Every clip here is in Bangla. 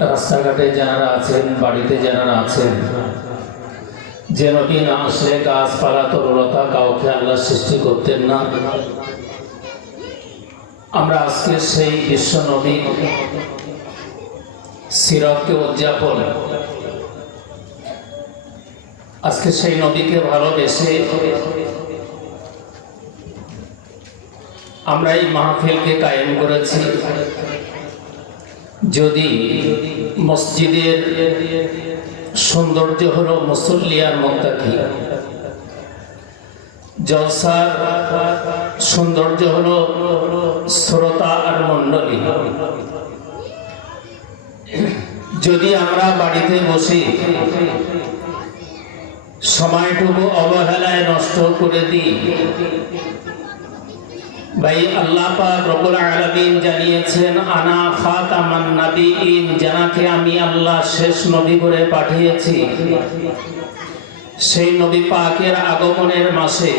রাস্তাঘাটে যারা আছেন, বাড়িতে যারা আছেন, যে নবী না আসলে গাছপালা তরুলতা কাউকে আল্লাহ সৃষ্টি করতেন না। আমরা আজকে সেই বিশ্ব নবী সিরাতকে উদযাপন, আজকে সেই নবীকে ভালোবেসে আমরা এই মাহফিলকে কায়েম করেছি। যদি মসজিদের সৌন্দর্য হলো মুসল্লি আর মুত্তাকি, জলসার সৌন্দর্য হলো শ্রোতা আর মণ্ডলী। যদি আমরা বাড়িতে বসে সময়টুকু অবহেলায় নষ্ট করে দিই, ভাই আল্লাহ পাক রব্বুল আলামিন জানিয়েছেন আনা খাতামান নাবিয়িন, যাকে আমি আল্লাহ শেষ নবী করে পাঠিয়েছি। সেই নবী পাকের আগমনের মাসে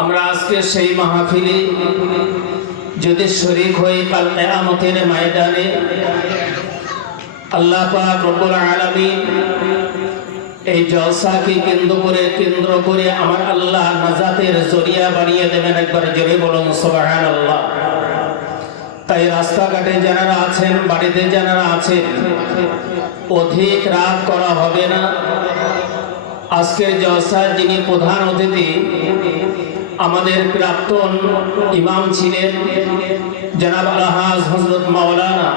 আমরা আজকে সেই মাহফিলে যদি শরীক হই, কাল কিয়ামতের ময়দানে আল্লাহ পাক রব্বুল আলামিন এই জলসাকে কেন্দ্র করে আমার আল্লাহ নাজাতের জরিয়া বানিয়ে দেবেন। একবার জোরে বলুন সুবহানাল্লাহ। তাই রাস্তাঘাটে যারা আছেন, বাড়িতে যারা আছেন, অধিক রাত করা হবে না। আজকের জলসার যিনি প্রধান অতিথি, আমাদের প্রাক্তন ইমাম ছিলেন জনাব আলহাজ হযরত মাওলানা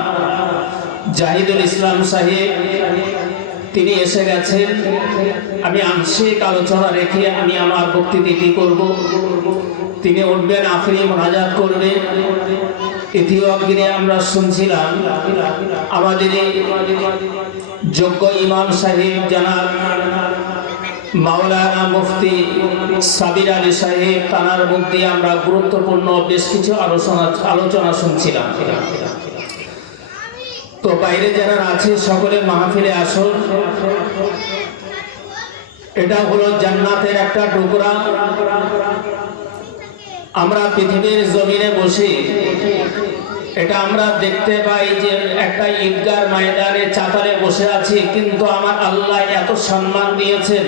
জাহিদুল ইসলাম সাহেব, তিনি এসে গেছেন। আমি আংশিক আলোচনা রেখে আমি আমার বক্তৃতাটি করব। তিনি উঠবেন, আখরি মুনাজাত করবেন। ইতিহাসে আমরা শুনছিলাম আমাদের যোগ্য ইমাম সাহেব জনাব মাওলানা মুফতি সাবির আলী সাহেব, তানার মুখ দিয়ে আমরা গুরুত্বপূর্ণ বেশ কিছু আলোচনা শুনছিলাম। তো বাইরে যারা আছে সকলে মাহফিলে আসুন। এটা হলো জান্নাতের একটা টুকরা। আমরা পৃথিবীর জমিনে বসে এটা আমরা দেখতে পাই যে একটা ঈদগার ময়দানে চাতালে বসে আছি, কিন্তু আমার আল্লাহ এত সম্মান দিয়েছেন।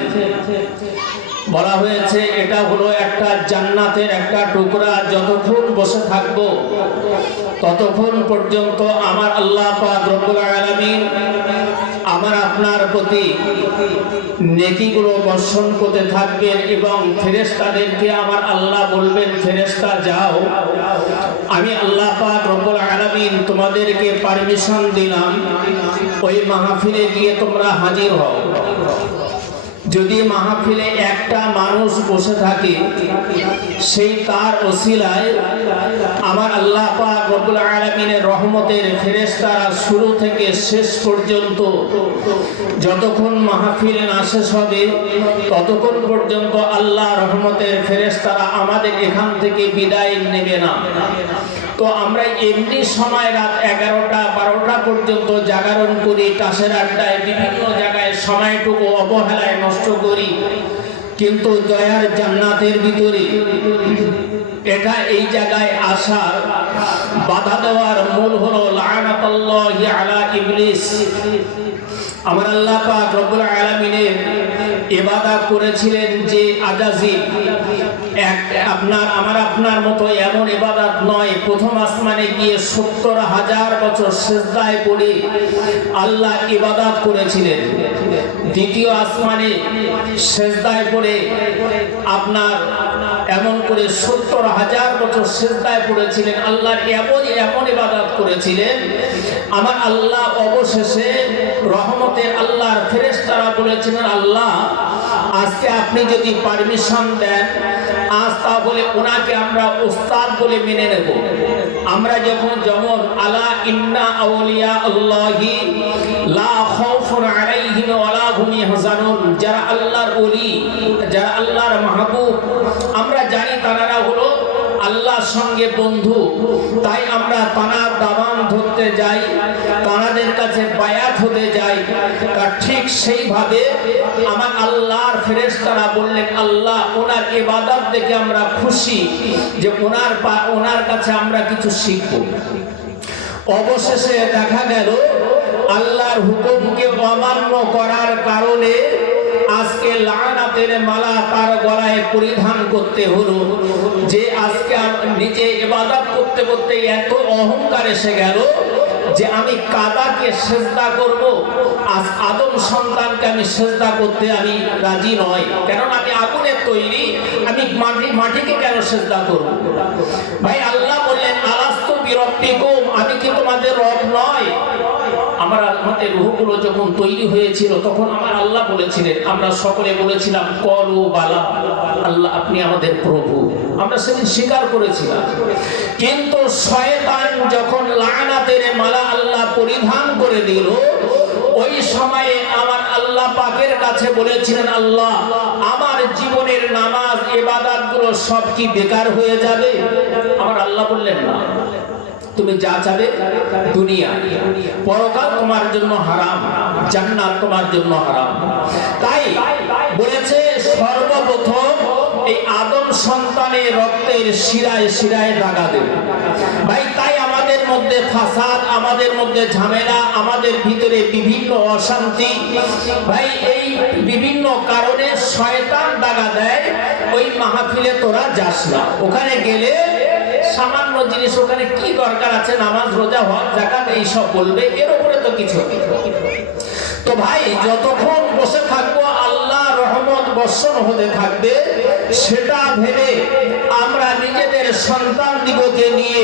বলা হয়েছে এটা হলো একটা জান্নাতের একটা টুকরা। যতক্ষণ বসে থাকবো ততক্ষণ পর্যন্ত আমার আল্লাহ পাক রব্বুল আলামিন আমার আপনার প্রতি নেকিগুলো বর্ষণ করতে থাকবেন এবং ফেরেশতাদেরকে আমার আল্লাহ বলবেন, ফেরেশতা যাও, আমি আল্লাহ পাক রব্বুল আলামিন তোমাদেরকে পারমিশন দিলাম, ওই মাহফিলে গিয়ে তোমরা হাজির হও। যদি মাহফিলে একটা মানুষ বসে থাকে, সেই তার ওসিলায় আমার আল্লাহ পাক রব্বুল আলামিনের রহমতের ফেরেশতারা শুরু থেকে শেষ পর্যন্ত যতক্ষণ মাহফিল না শেষ হবে ততক্ষণ পর্যন্ত আল্লাহ রহমতের ফেরেশতারা আমাদের এখান থেকে বিদায় নেবে না। তো আমরা এমনি সময় রাত 11টা 12টা পর্যন্ত জাগরণ করি, তাসের আড্ডায় বিভিন্ন জায়গায় সময়টুকু অবহেলায় নষ্ট করি, কিন্তু দয়ার জান্নাতের ভিতরে এটা এই জায়গায় আসার বাধা দেওয়ার মূল হলো লাআনাতুল্লাহি আলা ইবলিস। আমার আল্লাহ পাক রব্বুল আলামিনের ইবাদত করেছিলেন যে আজাজিল, আপনার মতো এমন ইবাদত নয়। প্রথম আসমানে গিয়ে 70,000 বছর সিজদায় পড়ে আল্লাহ ইবাদত করেছিলেন। দ্বিতীয় আসমানে সিজদায় পড়ে আপনার এমন করে 70,000 বছর সিজদায় পড়েছিলেন, আল্লাহর এমন ইবাদত করেছিলেন। আমার আল্লাহ অবশেষে রহমতের আল্লাহর ফেরেশতারা বলেছিলেন, আল্লাহ আজকে আপনি যদি পারমিশন দেন, আজ তাহলে ওনাকে আমরা উস্তাদ বলে মেনে নেব। আমরা যেমন আলা ইন্না আউলিয়া আল্লাহি লা খাউফুন আলাইহিম ওয়ালা হুম ইয়াহজানুন, যারা আল্লাহর ওলি, যারা আল্লাহর মাহবুব, আমরা জানি তারা হলো আল্লাহর সঙ্গে বন্ধু। তাই আমরা তানার দামান ধরতে যাই, তানাদের কাছে বায়াত হতে যাই। তার ঠিক সেইভাবে আমার আল্লাহর ফেরেশতারা বললেন, আল্লাহ ওনার ইবাদত দেখে আমরা খুশি যে ওনার কাছে আমরা কিছু শিখব। অবশেষে দেখা গেল আল্লাহর হুকুমকে অমান্য করার কারণে আজকে লানাতের মালা তার গলায় পরিধান করতে হলো। যে আজকে নিজে ইবাদত করতে করতে এত অহংকার এসে গেল যে আমি কাদাকে সেজদা করব, আদম সন্তানকে আমি সেজদা করতে আমি রাজি নই, কারণ আমি আগুনের তৈরি, আমি মাটিকে কেন সেজদা করব? ভাই আল্লাহ বললেন আলাস্তু বিরব্বিকুম, আমি কি তোমাদের রব নয়? আমাদের রূহগুলো যখন তৈরি হয়েছিল তখন আমার আল্লাহ বলেছিলেন, আমরা সকলে বলেছিলাম কলু বালা, আল্লাহ আপনি আমাদের প্রভু, আমরা সেদিন স্বীকার করেছিলাম। কিন্তু শয়তান যখন লানাতের মালা আল্লাহ পরিধান করে দিল, ওই সময়ে আমার আল্লাহ পাকের কাছে বলেছিলেন, আল্লাহ আমার জীবনের নামাজ ইবাদতগুলো সব কি বেকার হয়ে যাবে? আমার আল্লাহ বললেন না, তুমি যা চাবে দুনিয়া, পরকাল তোমার জন্য হারাম, জান্নাত তোমার জন্য হারাম। তাই বলেছে সর্বপ্রথম এই আদম সন্তানের রক্তের শিরায় শিরায় দাগা দেবে। ভাই তাই আমাদের মধ্যে ফাসাদ, আমাদের মধ্যে ঝামেলা, আমাদের ভিতরে বিভিন্ন অশান্তি, ভাই এই বিভিন্ন কারণে শয়তান দাগা দেয়। ওই মাহফিলে তোরা যাস না, ওখানে গেলে সামান্য জিনিস, ওখানে কি দরকার আছে, নামাজ রোজা হজ যাকাত এইসব বলবে, এর উপরে তো কিছু। তো ভাই যতক্ষণ বসে থাকবো আল্লাহ রহমত বর্ষণ হতে থাকবে, সেটা ভেবে আমরা নিজেদের সন্তান দিগকে নিয়ে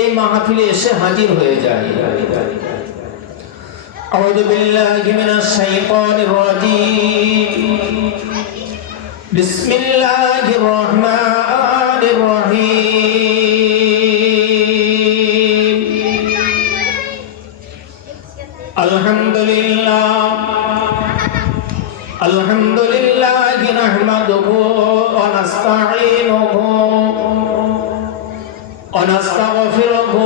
এই মাহফিলে এসে হাজির হয়ে যাই। আউযু বিল্লাহি মিনাশ শাইতানির রাজীম, বিসমিল্লাহির রহমানির রহিম। আলহামদুলিল্লাহ নাহমাদুহু ওয়া নাস্তাঈনুহু ওয়া নাস্তাগফিরুহু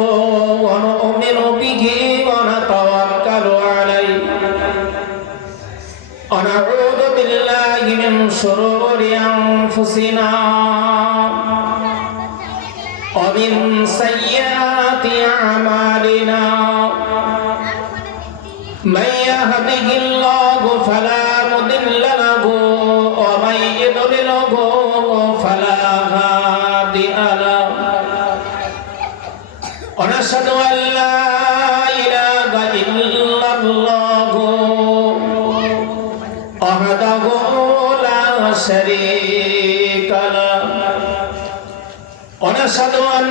ওয়া নু'মিনু বিহি ওয়া নাতাওয়াক্কালু আলাইহি ওয়া নাউযু বিল্লাহি মিন শুরুরি আনফুসিনা ওয়া মিন সাইয়্যাতি আমালিনা। من يهده الله فلا مضل له ومن يضلله فلا هادي له ونشهد أن لا إله إلا الله وحده لا شريك له ونشهد أن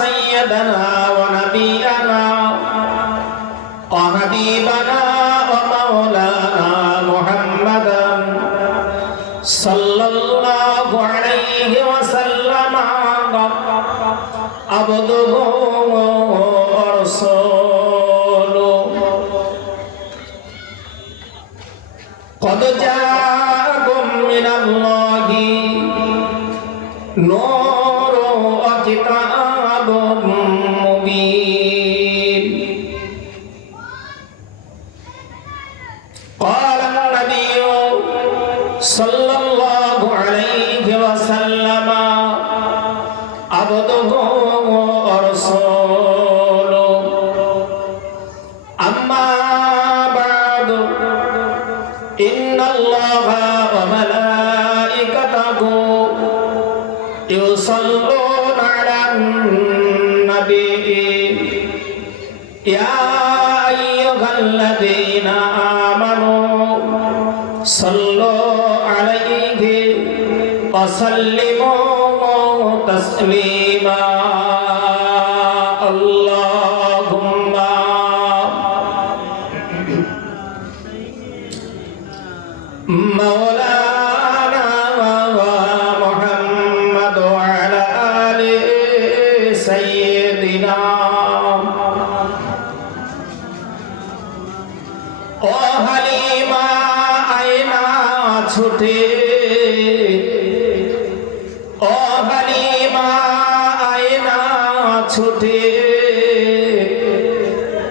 سيدنا ونبينا وحبيبنا ومولانا محمدا صلى الله عليه وسلم عبده ورسوله قد جاءكم من الله نور وكتاب مبين. قال النبي صلى الله عليه وسلم عبده ورسوله أما بعد إن الله وملائكته يصلون على النبي يا أيها الذين آمنوا صلوا عليه وسلموا تسليما. اللهم مولانا محمد وعلى آل سيدنا ও হালিমা আয়না ছুটে, ও হালিমা আয়না ছুটে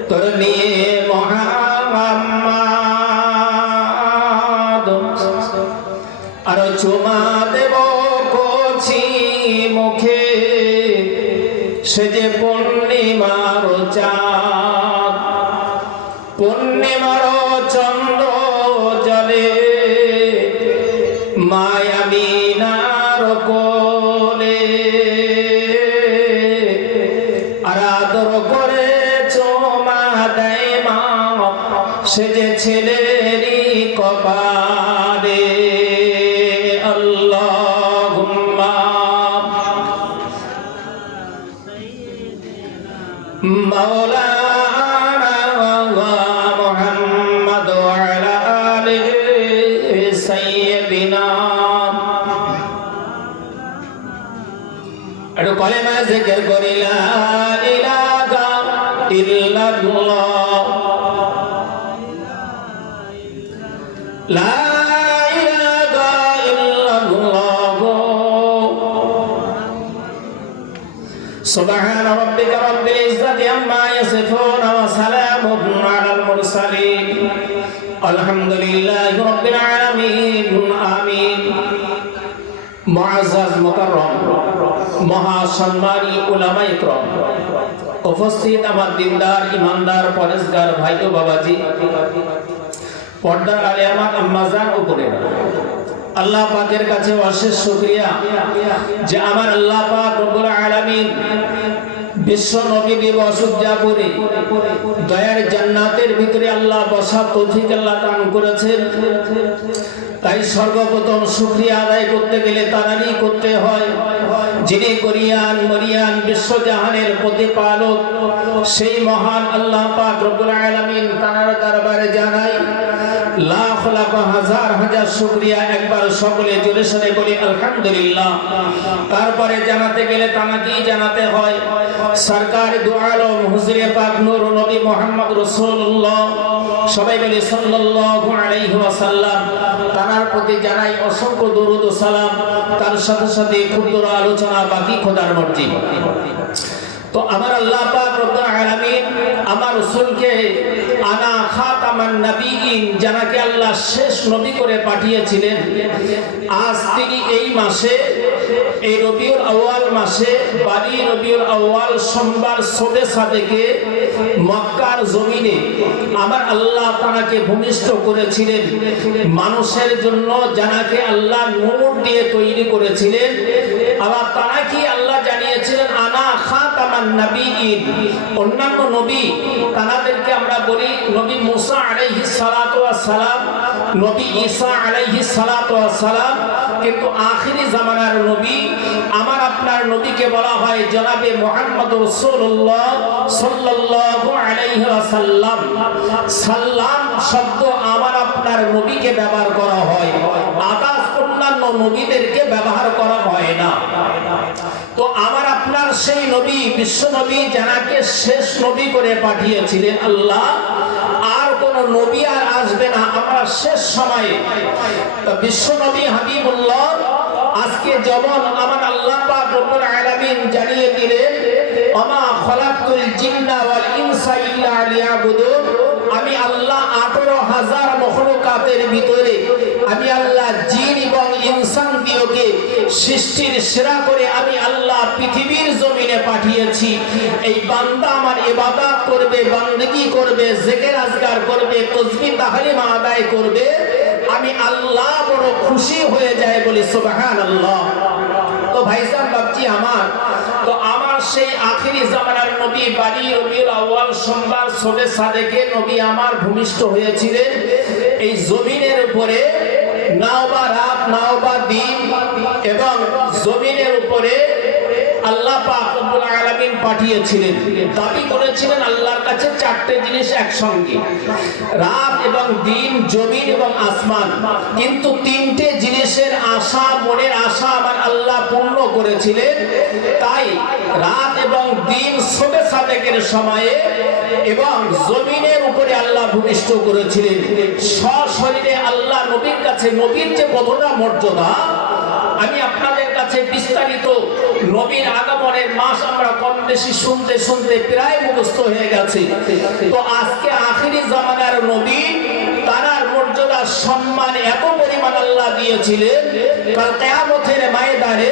তোর নিয়ে মুহাম্মদ আর চুমা দেব কচি মুখে, সে যে পূর্ণিমার চাঁদ পূর্ণিমার চন্দ্র জলে মায়ামিনার কোলে আরাদর করে চোমা দেয় মা সে যে ছেলেরই কপালে আল্লাহুম্মা মাওলানা মুহাম্মদ ওয়া আলা আলিহি সাইয়্যিদিনা একটু কলেমা জিকির করি লা ইলাহা ইল্লাল্লাহ লা ইলাহা ইল্লাল্লাহ সুবহান রাব্বিকা রাব্বিল ইজ্জাতি আম্মা ইয়াসিফুন ওয়া সালামুন আলাল মুরসালিন আলহামদুলিল্লাহি রাব্বিল আলামিন আমিন মুআজ্জাজ মুকাররম মহা সম্মানী উলামা ইকরাম উপস্থিত আমার দিনদার ইমানদার পরেশগার ভাই ও বাবাজি পর্দার আলে আমার আম্মাজান ও বোনেরা আল্লাহ পাকের কাছে অশেষ শুকরিয়া যে আমার আল্লাহ পাক রব্বুল আলামিন বিশ্ব নবী দিবস উদযাপনে দয়ার জান্নাতের ভিতরে আল্লাহ বসার তৌফিক আল্লাহ দান করেছেন। তাই সর্বপ্রথম শুকরিয়া আদায় করতে গেলে তারই করতে হয় যিনি করিয়ান মরিয়ান বিশ্বজাহানের প্রতিপালক সেই মহান আল্লাহ পাক রব্বুল আলামিন তার দরবারে জানাই লাখ লাখ হাজার হাজার শুকরিয়া। একবার সকলে জোরে সোরে বলি আলহামদুলিল্লাহ। তারপরে জানাতে গেলে তানাকেই জানাতে হয় সরকার দু আলম হুজুরে পাক নূর নবী মুহাম্মদ রাসূলুল্লাহ সবাই বলি সাল্লাল্লাহু আলাইহি ওয়াসাল্লাম তার প্রতি জানাই অসংখ্য দরুদ ও সালাম। তার সাথে সাথে ক্ষুদ্র আলোচনা বাকি খোদার মর্জি। তো আমার আল্লাহ পাক রব্বুল আলামিন আমার রাসূলকে আনা খাতামান নবিয়িন যাকে আল্লাহ শেষ নবী করে পাঠিয়েছিলেন, আজ তিনি এই মাসে এই রবিউল আউয়াল মাসে 12 রবিউল আউয়াল সোমবার শবে সাদেকে মক্কার জমিনে আমার আল্লাহ তাআলাকে ভূমিষ্ঠ করেছিলেন মানুষের জন্য, যাকে আল্লাহ নূর দিয়ে তৈরি করেছিলেন। আবার তাকে আল্লাহ জানিয়েছিলেন আনা খাতামান নবিয়িন। অন্যান্য নবী তাদেরকে আমরা বলি নবী মুসা আলাইহিস সালাতু ওয়াস সালাম, নবী ঈসা আলাইহিস সালাতু ওয়াস সালাম, কিন্তু আখিরি জামানার নবী আমার আপনার নবীকে বলা হয় জনাবে মুহাম্মদ রাসূলুল্লাহ সাল্লাল্লাহু আলাইহি ওয়াসাল্লাম। সাল্লাম শব্দ আমার আপনার নবীকে ব্যবহার করা হয়, আদার্স অন্যান্য নবীদেরকে ব্যবহার করা হয় না। তো আমার আপনার সেই নবী বিশ্ব নবী যাকে শেষ নবী করে পাঠিয়েছিলেন আল্লাহ, আর কোন নবী আর আসবে না আমরা শেষ সময়ে। বিশ্ব নবী হাবিবুল্লাহ আজকে যেমন আমার আল্লাহ পাক রব্বুল আলামিন জানিয়ে দিলেন ওমা খলাকতুল জিন্না ওয়াল ইনসা ইল্লা লিয়াবুদুন, আমি আল্লাহ 18,000 মখলুকাতের ভিতরে আমি আল্লাহ জিন এবং ইনসান দিওকে সৃষ্টির সেরা করে আমি আল্লাহ পৃথিবীর জমিনে পাঠিয়েছি। এই বান্দা আমার ইবাদত করবে, বান্দেগী করবে, জিকির আজকার করবে, তাসবিহ তাহলিল আদায় করবে, আমি আল্লাহ বড় খুশি হয়ে যায় বলি সুবহানাল্লাহ। তো ভাইজান বাপজি আমার, তো আমার সেই আখিরি জামানার নবী 12 রবিউল আউয়াল সোমবার শবে সাদেকে নবী আমার ভূমিষ্ঠ হয়েছিলেন এই জমিনের উপরে, নাও বা রাত নাও বা দিন, এবং জমিনের উপরে আল্লাহ পাক রব্বুল আলামিন পাঠিয়েছিলেন। দাবি করেছিলেন আল্লাহর কাছে 4টে জিনিস একসঙ্গে, রাত এবং দিন, জমিন এবং আসমান, কিন্তু 3টে জিনিসের আশা, মনের আশা আমার আল্লাহ পূর্ণ করেছিলেন। তাই রাত এবং দিন শবে সাদেকের সময়ে এবং জমিনের উপরে আল্লাহ ভূমিষ্ঠ করেছিলেন। সশরীরে আল্লাহ নবীর কাছে, নবীর যে কতটা মর্যাদা আমি আপনাদের কাছে বিস্তারিত নবীর আগমনের মাস আমরা কম বেশি শুনতে শুনতে প্রায় মুখস্থ হয়ে গেছে। তো আজকে আখিরি জামানার নবী তার মর্যাদা সম্মান এত পরিমাণ আল্লাহ দিয়েছিলেন, কাল কিয়ামতের ময়দানে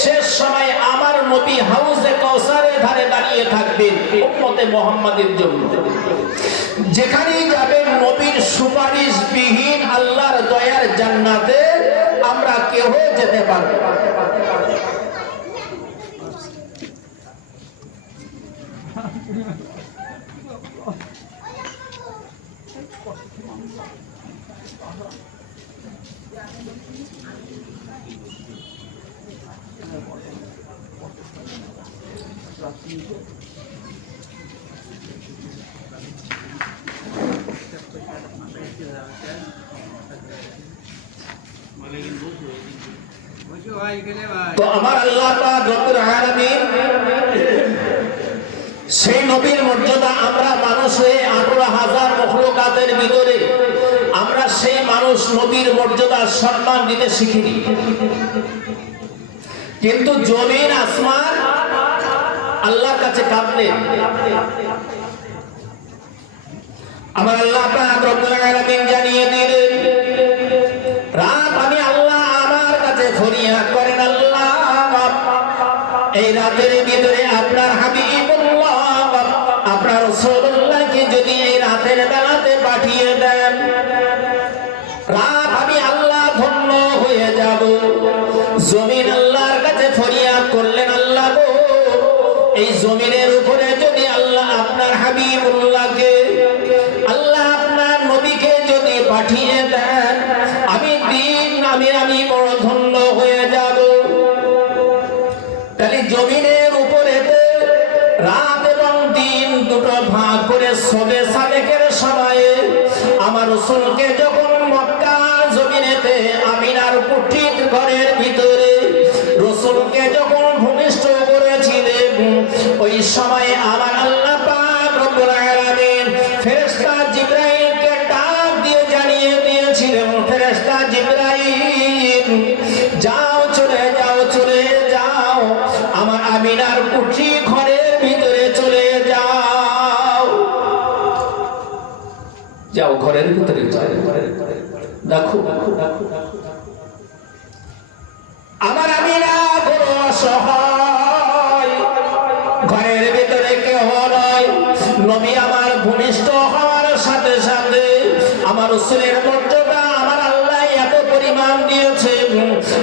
শেষ সময় আমার নবী হাউজে কাউসারের ধারে দাঁড়িয়ে থাকবেন উম্মতে মুহাম্মাদের জন্য। যেখানেই যাবেন নবীর সুপারিশ বিহীন আল্লাহর দয়ার জান্নাতে আমরা কেউ যেতে পারবো না। তো আমার আল্লাহ পাক রব্বুল আলামিন সেই নবীর মর্যাদা আমরা মানুষ হয়ে 18,000 মখলুকাতের ভিতরে আমরা সেই মানুষ নবীর মর্যাদা সম্মান দিতে শিখিনি, কিন্তু জমিন আসমান আল্লাহর কাছে কাঁপলেন। আমার আল্লাহ পাক রব্বুল আলামিন জানিয়ে দিলেন, রাত আমি আল্লাহ আমার কাছে ফরিয়াদ করেন, আল্লাহ এই রাতের ভিতরে আপনার হাবিবুল্লাহ আপনার রাসূলুল্লাহকে যদি এই রাতের বেলাতে পাঠিয়ে দেন, রাত আমি আল্লাহ ধন্য হয়ে যাব। জমিন আল্লাহর কাছে ফরিয়াদ করলেন, আল্লাহ গো এই জমিনের উপরে যদি আল্লাহ আপনার হাবিবুল্লাহকে আল্লাহ আপনার নবীকে যদি পাঠিয়ে দেন, আমি আমি বড় ধন্য হয়ে যাব। তাহলে জমিনের উপরে রাত এবং দিন দুটো ভাগ করে শবে সাদেকের সময়ে আমার রাসূলকে যখন মক্কা জমিনেতে আমিনার কুঠির ঘরের ভিতরে রাসূলকে যখন ভূমিষ্ঠ করেছিলেন, ওই সময়ে আমার আল্লাহ পাক রব্বুল আলামিন ফেরেশতা জিবরাইলকে ডাক দিয়ে জানিয়ে দিয়েছিলেন, ফেরেশতা জিবরাইল যাও চলে যাও চলে যাও আমার আমিনার কুঠি ঘরের ভিতরে চলে যাও, যাও ঘরের ভিতরে যাও। দেখো আমার আমিনা বড় অসহায়, ঘরের ভিতরে কেউ নয়। নবী আমার ভূমিষ্ঠ হওয়ার সাথে সাথে আমার রাসূলের মর্যাদা আমার আল্লাহ এত পরিমাণ দিয়েছেন।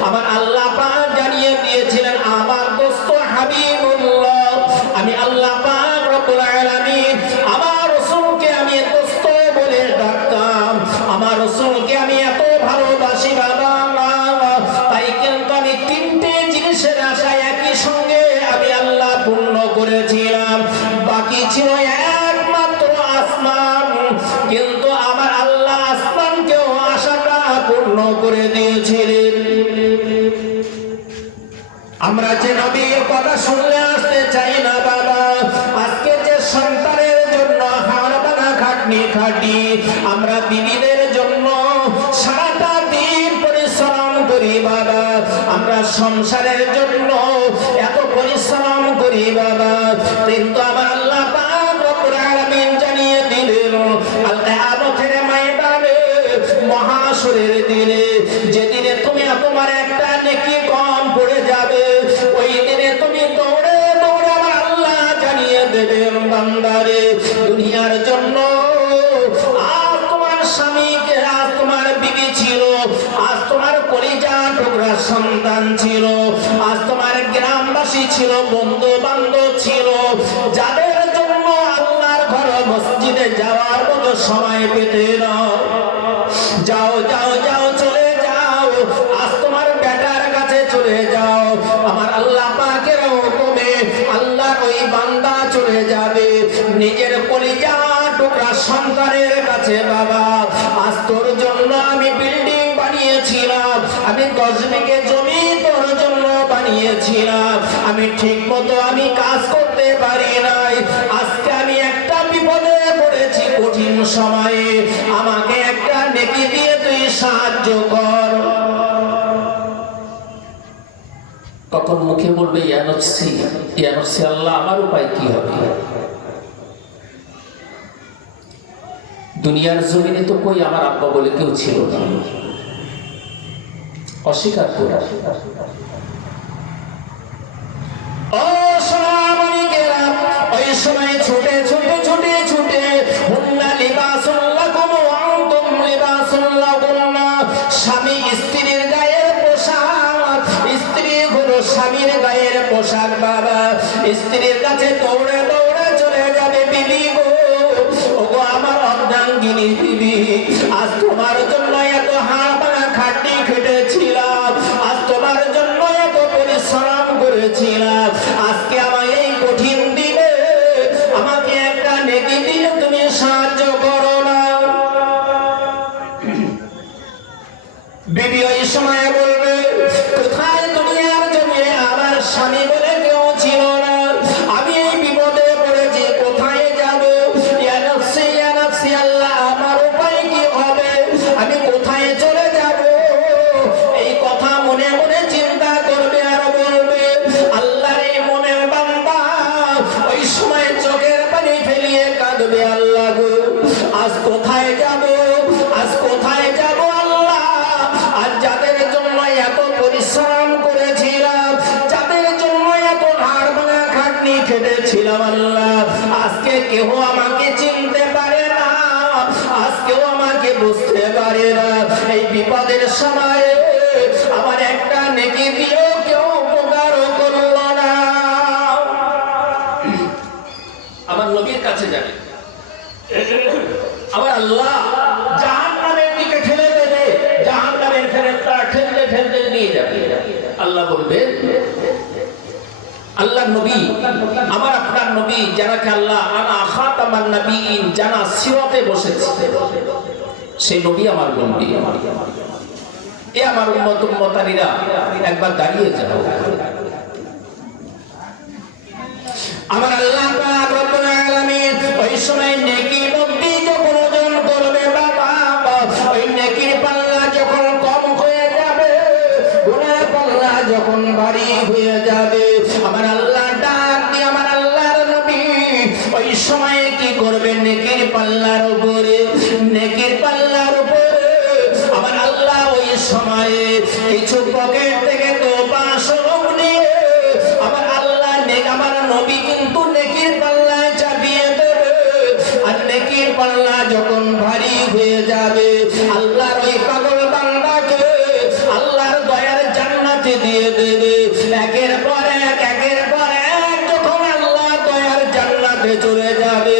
আমার আল্লাহ পাক জানিয়ে দিয়েছিলেন, আমার দোস্ত হাবিবুল্লাহ আমি আল্লাহ পাক রব্বুল আলামিন আমার রাসূলকে আমি দোস্ত বলে ডাকতাম, আমার রাসূলকে আমি এত ভালোবাসি বাবা। তাই কিন্তু আমি তিনটে জিনিসের আশায় একই সঙ্গে আমি আল্লাহ পূর্ণ করেছিলাম, বাকি ছিল একমাত্র আসমান, কিন্তু আমার আল্লাহ আসমানকেও আশাটা পূর্ণ করে দিয়েছিলেন। আমরা যে নবীর কথা শুনলে আসতে চাই না বাবা, আজকে যে সন্তানের জন্য হাড় ভাঙা খাটনি খাটি, আমরা বিবিদের জন্য সারাটা দিন পরিশ্রম করি বাবা, আমরা সংসারের জন্য এত পরিশ্রম করি বাবা, কিন্তু আমার আল্লাহ পাক রব্বুল আলামিন জানিয়ে দিলেন আল কিয়ামতের ময়দানে মহাশরের দিনে যেদিনে তুমি তোমার একটা নেকি কম পড়ে যাবে, ওই দিনে তুমি দৌড়ে দৌড়ে আমার আল্লাহ জানিয়ে দেবেন, বান্দারে দুনিয়ার জন্য আজ তোমার স্বামীকে, আজ তোমার বিবি ছিল, আজ তোমার কলিজা টুকরা সন্তান ছিল, আজ তোমার গ্রামবাসী ছিল, বন্ধু বান্ধব ছিল, যাদের জন্য আল্লাহর ঘর মসজিদে যাওয়ার মতো সময় পেতে না, যাও যাও যাও চলে যাও, আজ তোমার বেটার কাছে চলে যাও। আমার আল্লাহ পাকের হুকুমে আল্লাহর ওই বান্দা চলে যাবে নিজের কলিজা টুকরা সন্তানের কাছে, বাবা আজ তোর জন্য আমি বিল্ডিং বানিয়েছিলাম, আমি 10 বিঘে জমি তোর জন্য বানিয়েছিলাম, আমি ঠিক মতো আমি কাজ করতে পারি নাই, আজকে আমি একটা বিপদে পড়েছি কঠিন সময়ে, আমাকে একটা নেকি দিয়ে তুই সাহায্য কর। তখন মুখে বলবে ইয়া নফসি আল্লাহ আমার উপায় কি হবে? দুনিয়ার জমিনে তো কই আমার আব্বা বলে কেউ ছিল না, অস্বীকার করে। ও সোনামণিকেরা, ওই সময় ছুটে ছুটে ছুটে ছুটে হুন্না লিবাসুল লাকুম ওয়া আনতুম লিবাসুল লাহুন্না, স্বামী স্ত্রীর গায়ের পোশাক, স্ত্রী হলো স্বামীর গায়ের পোশাক। বাবা স্ত্রীর কাছে দৌড়ে দৌড়ে চলে যাবে, বিবি গো, ওগো আমার অর্ধাঙ্গিনী বিবি, আজ তোমার জন্য এত হাড় ভাঙা খাটনি খেটেছিলাম, আজ তোমার জন্য এত পরিশ্রম করেছিলাম, আজকে আমার এই কঠিন দিনে আমাকে একটা নেকি দিয়ে তুমি সাহায্য করো না। বিবি ওই সময় বলবে, কোথায় তুমি আর জমিয়ে আমার স্বামী বলে কেউ ছিল না, আমি এই বিপদে পড়েছি, কোথায় যাব? ইয়া নাফসি ইয়া নাফসি, আল্লাহ আমার উপায় কি হবে, আমি কোথায় চলে যাব? এই কথা মনে মনে চিন্তা করবে আর বলবে, আল্লাহর এই মনের বান্দা ওই সময় চোখের পানি ফেলিয়ে কাঁদবে, আল্লাহ গো আজ কোথায় যাব, আজ কোথায় যাব আল্লাহ, আজ যাদের জন্য এত পরিশ্রম করেছিলাম, যাদের জন্য এত হাড় ভাঙা খাটনি খেটেছিলাম, আল্লাহ আজকে কেউ আমাকে চিনতে পারে না, আজকেও আমাকে বুঝতে পারে না, এই বিপদের সময়ে আমার একটা নেকি দিয়েও কেউ উপকার করলো না। আমার নবীর কাছে যাবে, আমার আল্লাহ জাহান্নামের দিকে ঠেলে দেবে, জাহান্নামের ফেরেশতা ঠেলতে ঠেলতে নিয়ে যাবে। আল্লাহ বলবে, আল্লাহ নবী, আমার আপনার নবী যারাকে আল্লাহ আনা খাতামান নবীন জানা সিরাতে বসেছে, সেই নবী আমার বলবি, এ আমার উম্মত উম্মতানিরা একবার দাঁড়িয়ে যাও। আমার আল্লাহ পাক রব্বুল আলামিন ওই সময় নেকি মুক্তি যখন ওজন করবে, বাবা ওই নেকির পাল্লা যখন কম হয়ে যাবে, গুনাহ পাল্লা যখন ভারী হয়ে যাবে, আমার আল্লাহ ডাক দিয়ে আমার আল্লাহর নবী ওই সময় কি করবে, নেকির পাল্লার উপরে, নেকির পাল্লার উপরে আমার আল্লাহ ওই সময়ে কিছু পকেট থেকে তোবা স্বরূপ নিয়ে আমার আল্লাহ আমার নবী কিন্তু নেকির পাল্লায় চাপিয়ে দেবে, আর নেকির পাল্লা যখন ভারী হয়ে যাবে, আল্লাহর ওই পাগল বান্দাকে আল্লাহর দয়ার জান্নাতে দিয়ে দেবে, একের পর এক একের পর এক যখন আল্লাহ দয়ার জান্নাতে চলে যাবে,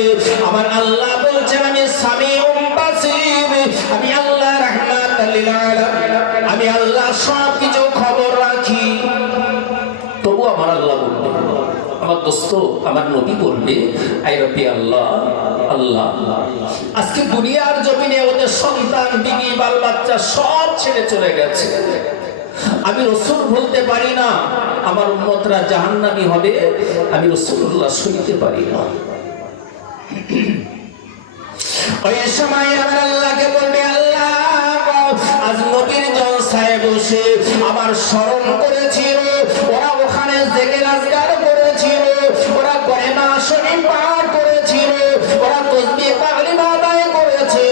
আমার আল্লাহ বলছেন আমি সামিউম বাসীর, আমি আল্লাহ রাহমাতুল লিল আলামিন, আমি আল্লাহ সব কিছু খবর রাখি। তবু আমার আল্লাহ বলবে, আমার দোস্ত আমার নবী বলবে, আই রব্বি আল্লাহ, আল্লাহ আজকে দুনিয়ার জমিনে ওদের সন্তান বিবি বাল বাচ্চা সব ছেড়ে চলে গেছে, আমি রাসূল বলতে পারি না, আমার উম্মতরা জাহান্নামী হবে, আমি রাসূলুল্লাহ সইতে পারি না। ওই সময় আমার আল্লাহকে বলবে, আল্লাহ আজ নবীর জলসায় বসে আমার স্মরণ করেছিল, ওরা ওখানে জিকির আজকার করেছিল, ওরা কলেমা শরীফ পাঠ করেছিল, ওরা তাসবিহ তাহলিল আদায় করেছে,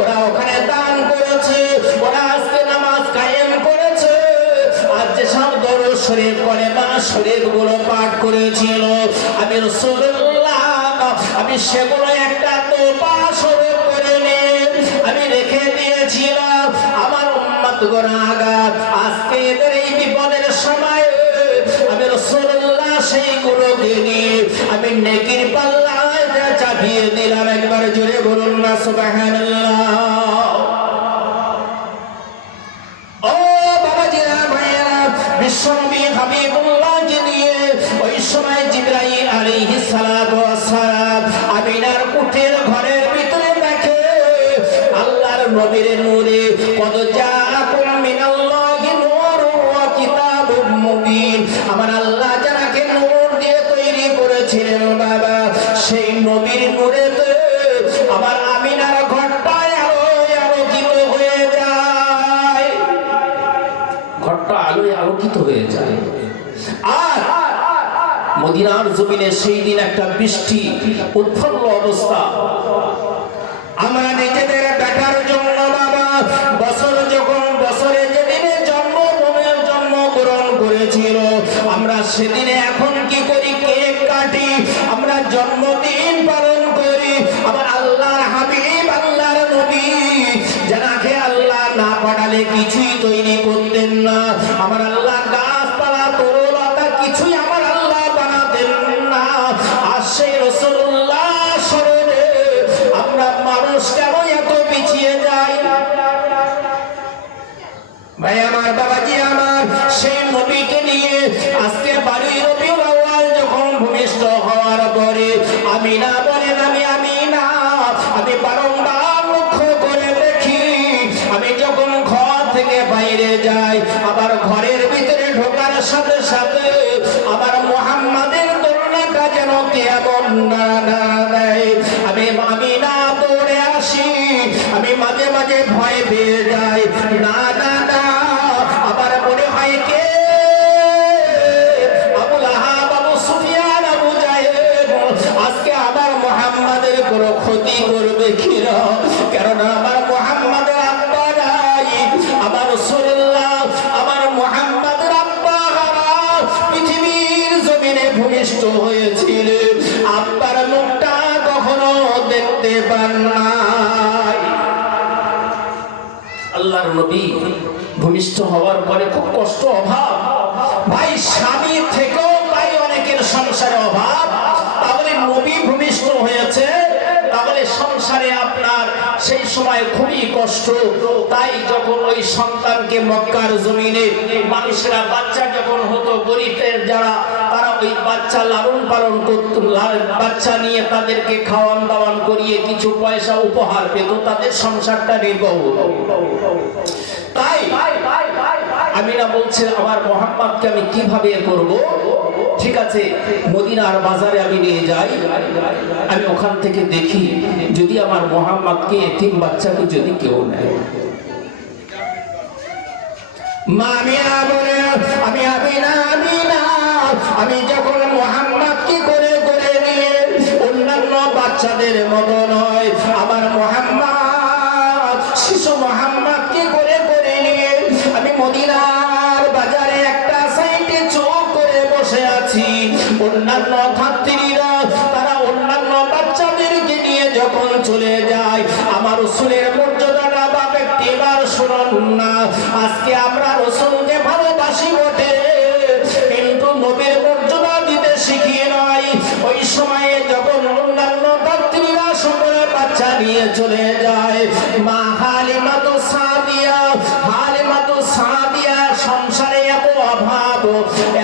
ওরা ওখানে দান করেছে, ওরা আজকে নামাজ কায়েম করেছে, আজ যে সব দরুদ শরীফ কলেমা শরীফ গুলো পাঠ করেছিল, আমি রাসূলুল্লাহ আমি সেগুলো একটা তোবা স্বরূপ করে নিয়ে আমি রেখে দিয়েছিলাম, আমার উম্মত গুনাহগার আজকে এদের এই বিপদের সময় আমি রাসূলুল্লাহ সেইগুলোকে নিয়ে আমি নেকির পাল্লায় চাপিয়ে দিলাম। একবার জোরে বলুন না সুবহানাল্লাহ। ও বাবাজিরা ভাইয়েরা, বিশ্বনবী হাবিবুল্লাহকে দিয়ে ওই সময় জিবরাইল আলাইহিস সালাতু ওয়াস সালাম আমিনার কুঠির ঘরের ভিতরে দেখে আল্লাহর নবীর নূরে কদ জাআকুম মিনাল্লাহি নূরুন ওয়া কিতাবুম মুবিন, আমার আল্লাহ যারাকে নূর দিয়ে তৈরি করেছিলেন বাবা, সেই নবীর নূরেতে আমার আমিনার ঘরটা আলোকিত হয়ে যায়, ঘরটা আলোয় আলোকিত হয়ে যায়। আর মদিনার জমিনে সেই দিন একটা বৃষ্টি উৎফুল্ল অবস্থা আমরা নিজেদের বেটার জন্য বাবা বছর যখন বছরে যেদিনে জন্মগ্রহণ করেছিল আমরা সেদিনে এখন কি করি কেক কাটি আমরা জন্মদিন পালন করি আবার আল্লাহর হাবিব আল্লাহর নবী যাকে আল্লাহ না পাঠালে কিছুই তৈরি করতেন না আমার আল্লাহ গাছপালা তরুলতা কিছুই আমার আল্লাহ বানাতেন না আর সেই রাসূলুল্লাহ স্মরণে আমরা মানুষ কেন এত পিছিয়ে যাই ভাই আমার বাবাজি আমার সেই নবীকে নিয়ে আজকে 12 রবিউল আউয়াল যখন ভূমিষ্ঠ হওয়ার পরে আমিনা বলেন আমি বারংবার লক্ষ্য করে দেখি আমি যখন ঘর থেকে বাইরে যাই আবার ঘরের ভিতরে ঢোকার সাথে সাথে আবার মুহাম্মাদের দোলনাটা যেন কেমন না দেয় আমি আমিনা দৌড়ে আসি আমি মাঝে মাঝে ভয় পেয়ে যাই না আবার মনে হয় কে আবু লাহাব আবু সুফিয়ান আবু জাহেল আজকে আমার মুহাম্মাদের কোনো ক্ষতি করবে কিনা কারণ আমার মুহাম্মাদের আব্বা নাই আমার রাসূলুল্লাহ আমার মুহাম্মাদের আব্বা পৃথিবীর জমিনে ভূমিষ্ঠ হয়েছিল আব্বার মুখটা কখনো দেখতে পান নাই আল্লাহর নবী ভূমিষ্ঠ হওয়ার পরে খুব কষ্ট অভাব ভাই স্বামী থেকেও তাই অনেকের সংসারে অভাব তাহলে নবী ভূমিষ্ঠ হয়েছে তাহলে সংসারে আপনার সেই সময় খুবই কষ্ট তাই যখন ওই সন্তানকে মক্কার জমিনে মানুষেরা বাচ্চা যখন হতো গরিবের যারা তারা ওই বাচ্চা লালন পালন করত বাচ্চা নিয়ে তাদেরকে খাওয়ান দাওয়ান করিয়ে কিছু পয়সা উপহার পেত তাদের সংসারটা নির্বাহ তাই আমিনা বলছে আমার মুহাম্মদকে আমি কিভাবে করব ঠিক আছে মদিনার বাজারে আমি নিয়ে যাই আমি ওখান থেকে দেখি যদি আমার মুহাম্মদকে এতিম বাচ্চাকে যদি কেউ নেয় মা আমিনা বলে আমি আমি যখন মুহাম্মদকে করে নিয়ে অন্যান্য বাচ্চাদের মতো নয় আমার মুহাম্মদ শিশু মুহাম্মদকে করে নিয়ে আমি মদিনার বাজারে একটা সাইডে চোখ করে বসে আছি অন্যান্য ছাত্রীরা তারা অন্যান্য বাচ্চাদেরকে নিয়ে যখন চলে যায় আমার রাসূলের মর্যাদাটা বাপ একটিবার শুনুন না আজকে আমরা রাসূলকে ভালোবাসি বটে কিন্তু নবীর মর্যাদা দিতে শিখিয়ে নয় ওই সময়ে যখন অন্যান্য ছাত্রীরা সকলে বাচ্চা নিয়ে চলে যায় মা হালিমাতু সাদিয়া সংসারে এত অভাব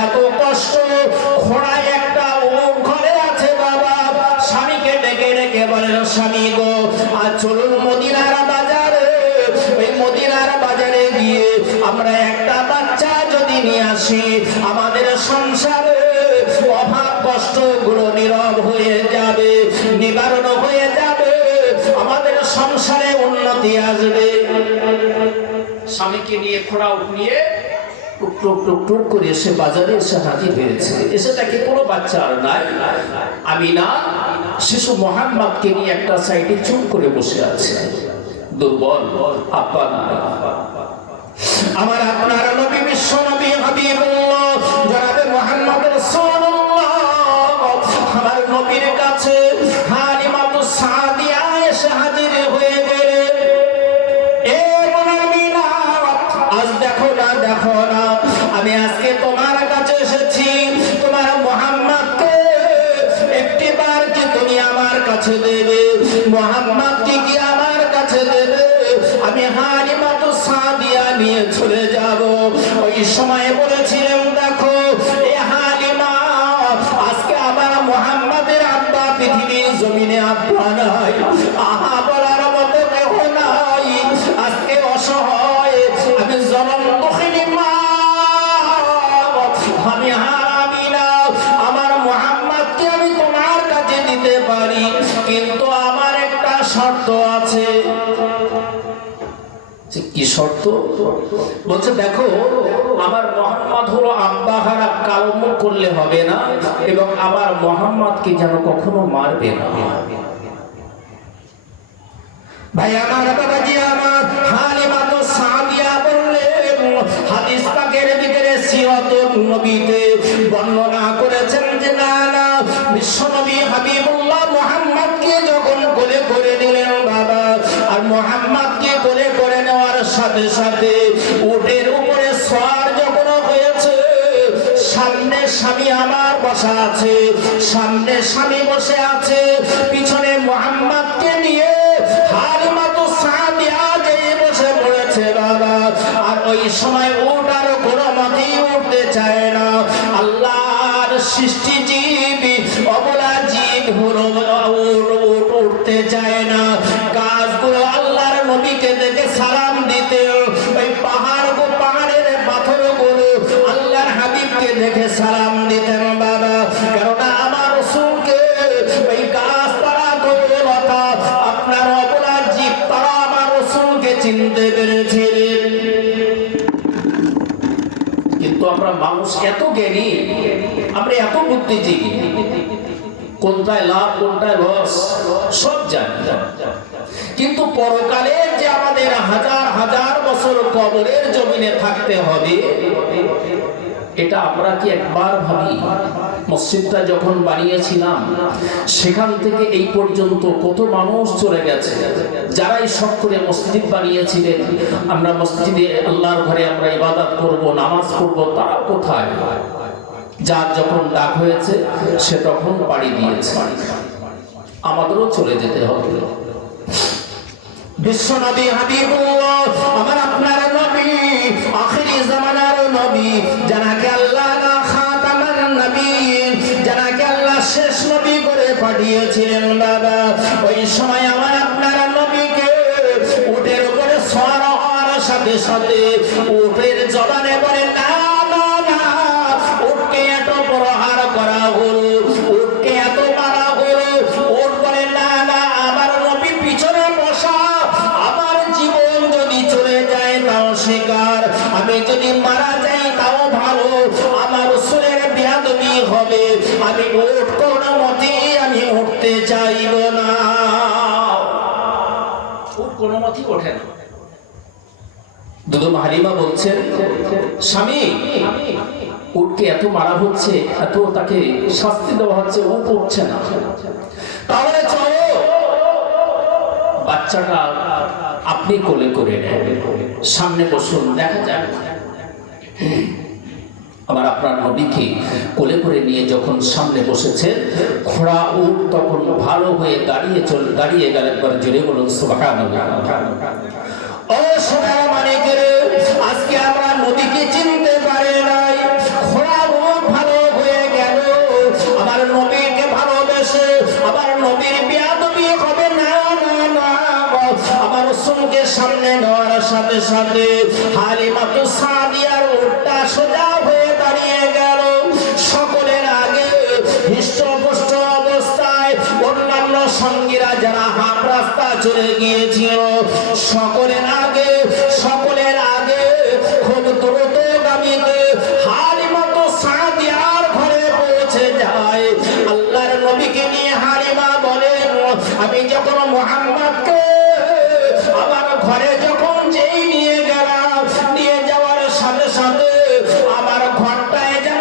এত কষ্ট খোড়ায় একটা ঘরে আছে বাবা স্বামীকে ডেকে বলেন স্বামী গো আর চলুন মদিনার বাজারে ওই মদিনার বাজারে গিয়ে আমরা একটা বাচ্চা যদি নিয়ে আসি আমাদের সংসারে অভাব কষ্ট গুলো নীরব হয়ে যাবে নিবারণ হয়ে যাবে আমাদের সংসারে উন্নতি আসবে স্বামীকে নিয়ে খোড়া উঠিয়ে টুক করে এসে বাজারে এসে হাজির হয়েছে এসে দেখে কোনো বাচ্চা আর নাই আমিনা শিশু মুহাম্মদকে নিয়ে একটা সাইডে চুপ করে বসে আছে দুর্বল আপা নাই আমার আপনার নবী বিশ্ব নবী হাবিবুল্লাহ জনাবে মুহাম্মদ রাসূলুল্লাহ আমার নবীর কাছে হালিমাতু সাদিয়া এসে হাজির হয়ে গেলেন এ আমিনা আজ দেখো না আমি আজকে তোমার কাছে এসেছি তোমার মুহাম্মদকে একটিবার কি তুমি আমার কাছে দেবে মুহাম্মদকে কি আমার কাছে দেবে আমি হালিমাতু সাদিয়া নিয়ে চলে যাব ওই সময় বলেছিলাম দেখো এ হালিমা আজকে আমার মুহাম্মদের আব্বা পৃথিবীর জমিনে আব্বা নাই আহা বলার মতো কেউ নাই আজকে অসহায় আমি জনম দুঃখিনী মা আমি আমিনা আমার মুহাম্মদকে আমি তোমার কাছে দিতে পারি কিন্তু আমার একটা শর্ত আছে কি শর্ত বলছে দেখো আমার মুহাম্মদ হলো আব্বা হারা কর্ম করলে হবে না এবং আমার মুহাম্মদকে যেন কখনো মারবে না ভাই আমার, বাবাজি আমার, হালিমা তো সাদিয়া বললেন, হাদিস পাকের ভিতরে সিরাতুন নবীতে বর্ণনা করেছেন যে না না, বিশ্বনবী হাবিবুল্লাহ মুহাম্মদকে যখন কোলে করে নিলেন বাবা, আর মুহাম্মদকে কোলে করে নেওয়ার সাথে সাথে উটের উপরে সওয়ার যখন হয়েছে, সামনে স্বামী আমার বসা আছে, সামনে স্বামী বসে আছে, পিছনে মুহাম্মদকে নিয়ে হালিমা তো সাদিয়া যেই বসে পড়েছে বাবা। আর ওই সময় উট আর কোনো মতেই উঠতে চায় না। আল্লাহর সৃষ্টি জীবী অবলা জীব হলো উঠতে চায় না। গাছগুলো আল্লাহর নবীকে দেখে সালাম দিতে, ওই পাহাড়ের পাথরগুলো আল্লাহর হাবিবকে দেখে সালাম দিতেন বাবা। কেননা আমার রাসূলকে ওই গাছ তারা লতা আপনার অবলা জীব তারা আমার রাসূলকে চিনতে পেরেছিলেন। কিন্তু আমরা মানুষ এত জ্ঞানী, আমরা এত বুদ্ধিজীবী, কোনটায় লাভ কোনটায় লস সব জানি, কিন্তু পরকালে যে আমাদের হাজার হাজার বছর কবরের জমিনে থাকতে হবে, এটা আমরা কি একবার ভাবি? মসজিদটা যখন বানিয়েছিলাম সেখান থেকে এই পর্যন্ত কত মানুষ চলে গেছে। যারাই শখ করে মসজিদ বানিয়েছিলেন, আমরা মসজিদে আল্লাহর ঘরে আমরা ইবাদত করব, নামাজ পড়ব, তারা কোথায়? যার যখন ডাক হয়েছে সে তখন পাড়ি দিয়েছে। আমাদেরও চলে যেতে হবে। বিশ্বনবী হাবিবুল্লাহ আমার আপনার নবী, আখিরি জামানার নবী, যাকে আল্লাহ খাতামান নবীয়িন, যাকে আল্লাহ শেষ নবী করে পাঠিয়েছিলেন বাবা। ওই সময় আমার আপনার নবীকে উটের উপরে সওয়ার হওয়ার সাথে সাথে উটের জবানে বলে না না না, উটকে এত প্রহার করা হলো, উটকে এত মারা হলো। উট বলে না না, আমার নবী পিছনে বসা, আমার জীবন যদি চলে যায় তাও শিকার, আমি যদি মারা যাই তাও ভালো, আমার রাসূলের বেয়াদবি হবে, আমি উট কোনো মতেই আমি উঠতে চাইব না। উট কোনো মতেই ওঠে না। দুদু হালিমা বলছেন, স্বামী উটকে এত মারা হচ্ছে, এত তাকে শাস্তি দেওয়া হচ্ছে, ও উঠছে না, তাহলে চলো বাচ্চাটা আপনি কোলে করে নেন, সামনে বসুন, দেখা যাক। আমার আপনার নবীকে কোলে করে নিয়ে যখন সামনে বসেছে, ঘোড়া উট তখন ভালো হয়ে দাঁড়িয়ে গেল। একবার জোরে বলুন সুবহানাল্লাহ। ও সোনার মানিকের, আজকে আমরা নবীকে চিনতে পারি নাই, ঘোড়া উট ভালো হয়ে গেল, আমার নবীকে ভালোবেসে আমার নবীর বেয়াদবি হবে না না না। আমার রাসূলকে সামনে নেওয়ার সাথে সাথে হালিমা তো সাদিয়ার উটটা সোজা হয়ে দাঁড়িয়ে গেল। সকলের আগে হৃষ্টপুষ্ট অবস্থায় অন্যান্য সঙ্গীরা যারা হাফ রাস্তা চলে গিয়েছিল, সকলের আগে খুব দ্রুতগামীতে হালিমা তো সাদিয়ার ঘরে পৌঁছে যায়। আল্লাহর নবীকে নিয়ে হালিমা বলেন, আমি যখন মুহাম্মদকে আমার ঘরে যখন যেই নিয়ে গেলাম, নিয়ে যাওয়ার সাথে সাথে আমার ঘরটায় যেন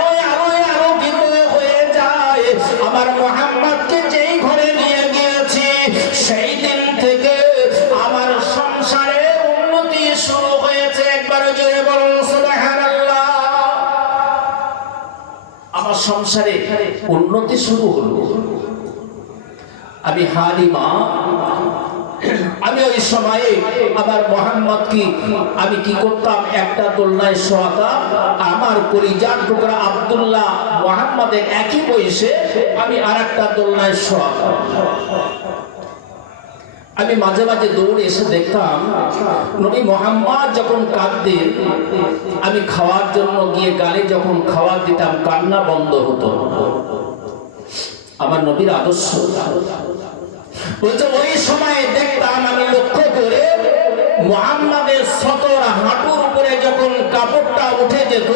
আরো ভিতরে হয়ে যায়। আমার মুহাম্মদকে যেই ঘরে নিয়ে গিয়েছি, সেই দিন থেকে আমার সংসারে উন্নতি শুরু হয়েছে। একবার জোরে বলুন সুবহানাল্লাহ। আমার সংসারে উন্নতি শুরু হলো। আমি হালিমা, আমি ওই সময়ে আমার মোহাম্মদ আমি কি করতাম, একটা দোলনায় শোয়াতাম, আমার কলিজার টুকরা আব্দুল্লাহ মোহাম্মদের একই বয়সে আমি আর একটা দোলনায় শোয়াতাম। আমি মাঝে মাঝে দৌড়ে এসে দেখতাম নবী মোহাম্মদ যখন কাঁদতেন, আমি খাওয়ার জন্য গিয়ে গালে যখন খাওয়ার দিতাম কান্না বন্ধ হতো। আমার নবীর আদর্শ বলছে, ওই সময় দেখতাম আমি লক্ষ্য করে মুহাম্মাদের সতর হাঁটুর উপরে যখন কাপড়টা উঠে যেত,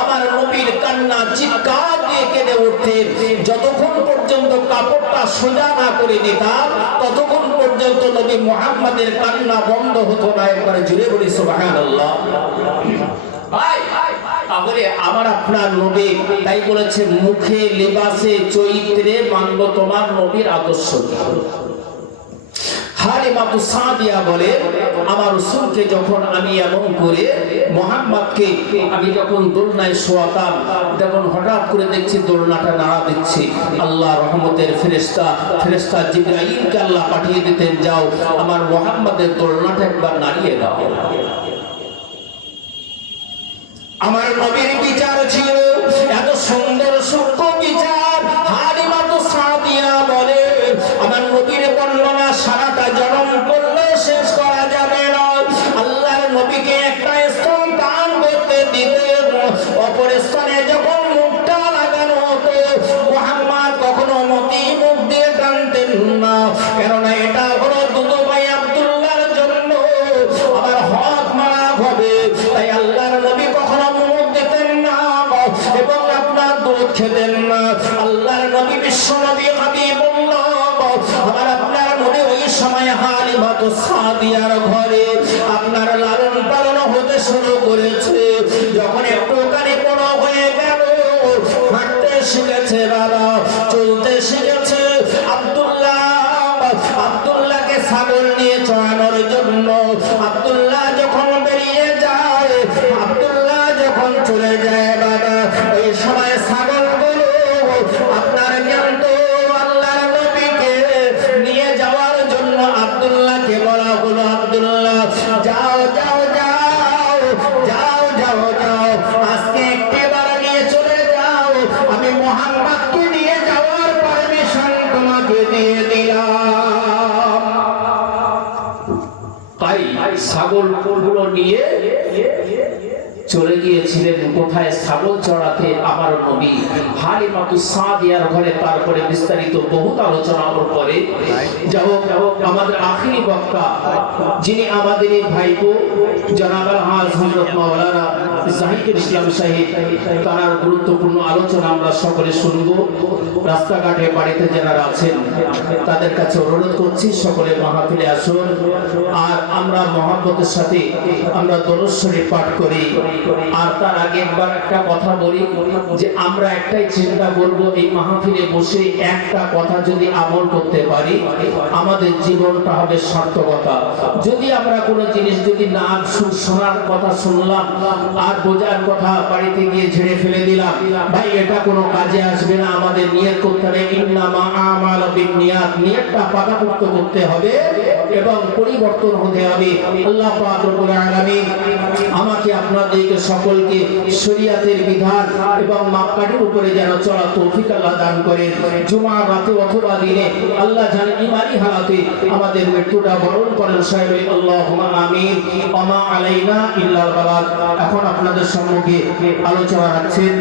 আমার নবীর কান্না চিৎকার দিয়ে কেঁদে উঠতেন। যতক্ষণ পর্যন্ত কাপড়টা সোজা না করে দিতাম ততক্ষণ পর্যন্ত নবী মুহাম্মাদের কান্না বন্ধ হতো না। একবার জুড়ে বলি সুবহানাল্লাহ। তাহলে আমার আপনার নবী তাই বলেছে, মুখে লিবাসে চরিত্রে মানব তোমার নবীর আদর্শ। হালিমাতু সাদিয়া বলে, আমার রাসূলকে যখন আমি এমন করে মুহাম্মদকে আমি যখন দোলনায় শোয়াতাম, তখন হঠাৎ করে দেখছি দোলনাটা নাড়া দিচ্ছে। আল্লাহ রহমতের ফেরেশতা জিবরাইলকে আল্লাহ পাঠিয়ে দিতেন, যাও আমার মুহাম্মদের দোলনাটা একবার নাড়িয়ে দাও। আমার নবীর বিচার ছিল এত সুন্দর সূক্ষ্ম বিচার। হালিমাতু সাদিয়া বলে, আমার নবীর বর্ণনা সারাটা জনম করলে শেষ করা যাবে না। আল্লাহর নবীকে একটা স্থান দান করতে দিতেন, অপর স্থানে যখন মুখটা লাগানো হতো মুহাম্মদ কখনো মতি মুখ দিয়ে টানতেন না, কেননা এটা হলো দুদু ভাই আব্দুল্লাহর জন্য আমার হক মারা হবে। তাই আল্লাহর নবী কখনো মুখ দিতেন না এবং আপনার দুধ খেতেন না। আল্লাহর নবী বিশ্ব নবী হাবিবুল্লাহ, আমার আপনার নবী ওই সময় হালিমাতু সাদিয়ার ঘরে আপনার লালন পালন হতে শুরু করেছে। যখন একটু কানে বড় হয়ে গেল, হাঁটতে শিখেছে, বাবা চলতে শিখেছে, আব্দুল্লাহকে ছাগল নিয়ে চড়ানোর জন্য আব্দুল্লাহ যখন বেরিয়ে যায়, আব্দুল্লাহ যখন চলে যায়, বাবা ওই সময় ছাগলগুলো আপনার জ্ঞান্ত আল্লাহর নবীকে নিয়ে যাওয়ার জন্য আব্দুল্লাহকে বলা হলো, আব্দুল্লাহ যাও যাও যাও যাও যাও যাও, আজকে একটিবার নিয়ে চলে যাও, আমি মুহাম্মদকে নিয়ে যাওয়ার পারমিশন তোমাকে দিয়ে দিলাম। তাই ছাগলগুলো নিয়ে চলে গিয়েছিলেন কোথায়? ছাগল চড়াতে আমার নবী। হালিমাতু সাদিয়ার ঘরে তারপরে বিস্তারিত বহুত আলোচনা করে যাব। আমাদের আখিরি বক্তা যিনি আমাদের এই ভাইপো জনাব হযরত মাওলানা জাহিদুল ইসলাম সাহেব, তার গুরুত্বপূর্ণ আলোচনা আমরা সকলে শুনব। রাস্তাঘাটে বাড়িতে যারা আছেন তাদের কাছে অনুরোধ করছি সকলে মাহফিলে আসুন। আর আমরা মহব্বতের সাথে আমরা দরুদ শরীফ পাঠ করি। আর তার আগে একবার একটা কথা বলি যে আমরা একটাই চিন্তা করব, এই মাহফিলে বসে একটা কথা যদি আমল করতে পারি আমাদের জীবনটা হবে সার্থকতা। যদি আমরা কোনো জিনিস যদি না শোনার কথা শুনলাম আর বোঝার কথা বাড়িতে গিয়ে ঝেড়ে ফেলে দিলাম, ভাই এটা কোনো কাজে আসবে না। আমাদের নিয়ত করতে হবে, ইন্নামা আমালু বিন্নিয়াত, নিয়তটা পাকাপোক্ত করতে হবে এবং পরিবর্তন হতে হবে। আল্লাহ পাক রব্বুল আলামিন আমাকে আপনাদেরকে সকলকে শরীয়তের বিধান এবং মাপকাঠির উপরে যেন চলা তৌফিক আল্লাহ দান করেন। জুমার রাতে অথবা দিনে আল্লাহ যেন ঈমানি হালাতে আমাদের মৃত্যুটা বরণ করেন। সাহেব আল্লাহুম্মা আমিন। ওয়া মা আলাইনা ইল্লাল বালাগ। এখন আপনাদের সম্মুখে আলোচনা রাখছেন